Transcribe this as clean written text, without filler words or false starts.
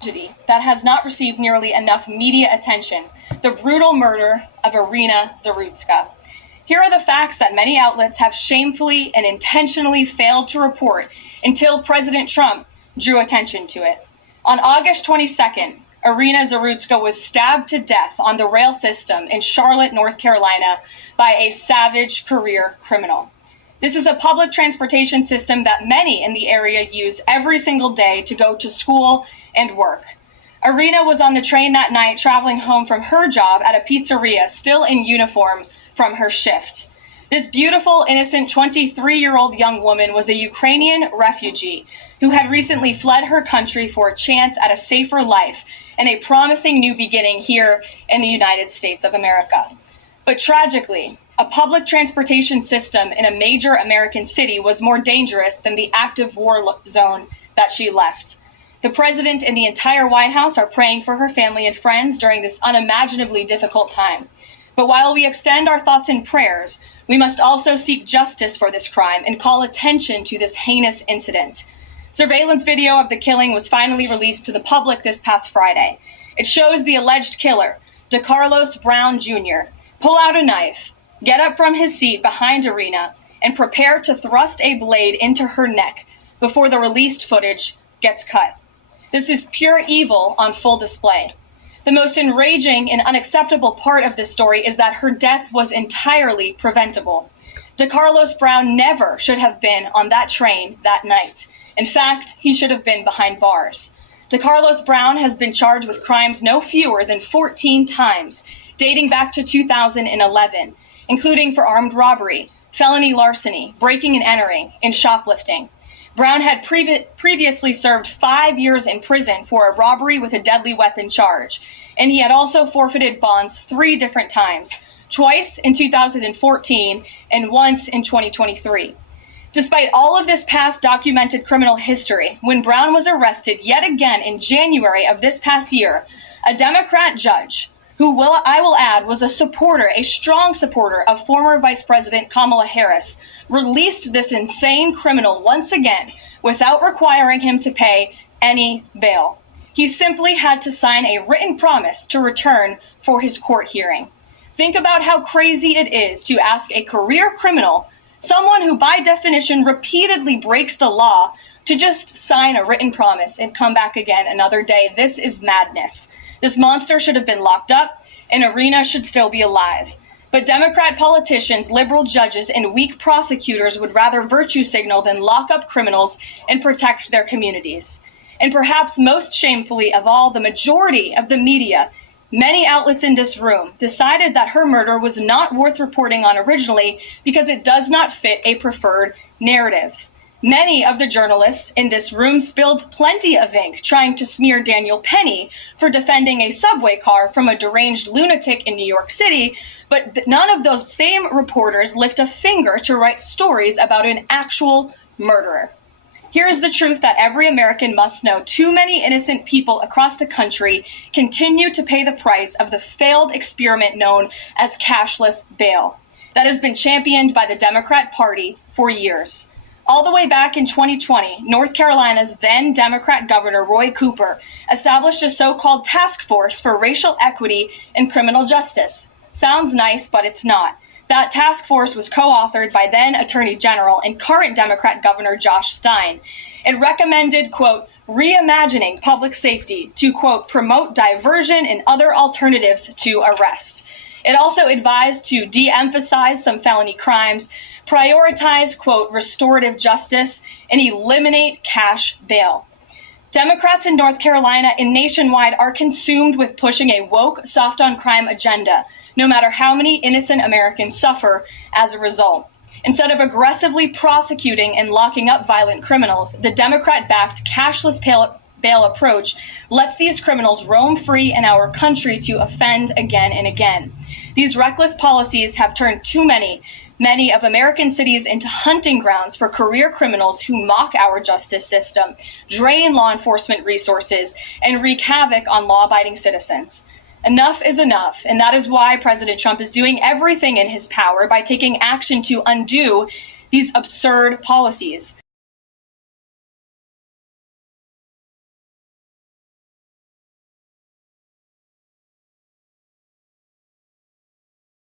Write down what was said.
tragedy that has not received nearly enough media attention: the brutal murder of Arena Zerutska. Here are the facts that many outlets have shamefully and intentionally failed to report until President Trump drew attention to it. On August 22nd, Arena Zerutska was stabbed to death on the rail system in Charlotte, North Carolina, by a savage career criminal. This is a public transportation system that many in the area use every single day to go to school and work. Arena was on the train that night traveling home from her job at a pizzeria, still in uniform from her shift. This beautiful, innocent 23-year-old young woman was a Ukrainian refugee who had recently fled her country for a chance at a safer life and a promising new beginning here in the United States of America. But tragically, a public transportation system in a major American city was more dangerous than the active war zone that she left. The president and the entire White House are praying for her family and friends during this unimaginably difficult time. But while we extend our thoughts and prayers, we must also seek justice for this crime and call attention to this heinous incident. Surveillance video of the killing was finally released to the public this past Friday. It shows the alleged killer, DeCarlos Brown Jr., pull out a knife, get up from his seat behind Arena, and prepare to thrust a blade into her neck before the released footage gets cut. This is pure evil on full display. The most enraging and unacceptable part of this story is that her death was entirely preventable. DeCarlos Brown never should have been on that train that night. In fact, he should have been behind bars. DeCarlos Brown has been charged with crimes no fewer than 14 times, dating back to 2011, including for armed robbery, felony larceny, breaking and entering, and shoplifting. Brown had previously served 5 years in prison for a robbery with a deadly weapon charge, and he had also forfeited bonds 3 different times, twice in 2014 and once in 2023. Despite all of this past documented criminal history, when Brown was arrested yet again in January of this past year, a Democrat judge, who I will add was a strong supporter of former Vice President Kamala Harris, released this insane criminal once again without requiring him to pay any bail. He simply had to sign a written promise to return for his court hearing. Think about how crazy it is to ask a career criminal, someone who by definition repeatedly breaks the law, to just sign a written promise and come back again another day. This is madness. This monster should have been locked up, and Arena should still be alive. But Democrat politicians, liberal judges, and weak prosecutors would rather virtue signal than lock up criminals and protect their communities. And perhaps most shamefully of all, the majority of the media, many outlets in this room, decided that her murder was not worth reporting on originally because it does not fit a preferred narrative. Many of the journalists in this room spilled plenty of ink trying to smear Daniel Penny for defending a subway car from a deranged lunatic in New York City, but none of those same reporters lift a finger to write stories about an actual murderer. Here's the truth that every American must know. Too many innocent people across the country continue to pay the price of the failed experiment known as cashless bail that has been championed by the Democrat Party for years. All the way back in 2020, North Carolina's then Democrat Governor Roy Cooper established a so-called task force for racial equity and criminal justice. Sounds nice, but it's not. That task force was co-authored by then Attorney General and current Democrat Governor Josh Stein. It recommended, quote, reimagining public safety to, quote, promote diversion and other alternatives to arrest. It also advised to de-emphasize some felony crimes, prioritize, quote, restorative justice, and eliminate cash bail. Democrats in North Carolina and nationwide are consumed with pushing a woke, soft-on-crime agenda, no matter how many innocent Americans suffer as a result. Instead of aggressively prosecuting and locking up violent criminals, the Democrat-backed cashless bail approach lets these criminals roam free in our country to offend again and again. These reckless policies have turned too many of American cities into hunting grounds for career criminals who mock our justice system, drain law enforcement resources, and wreak havoc on law-abiding citizens. Enough is enough, and that is why President Trump is doing everything in his power by taking action to undo these absurd policies.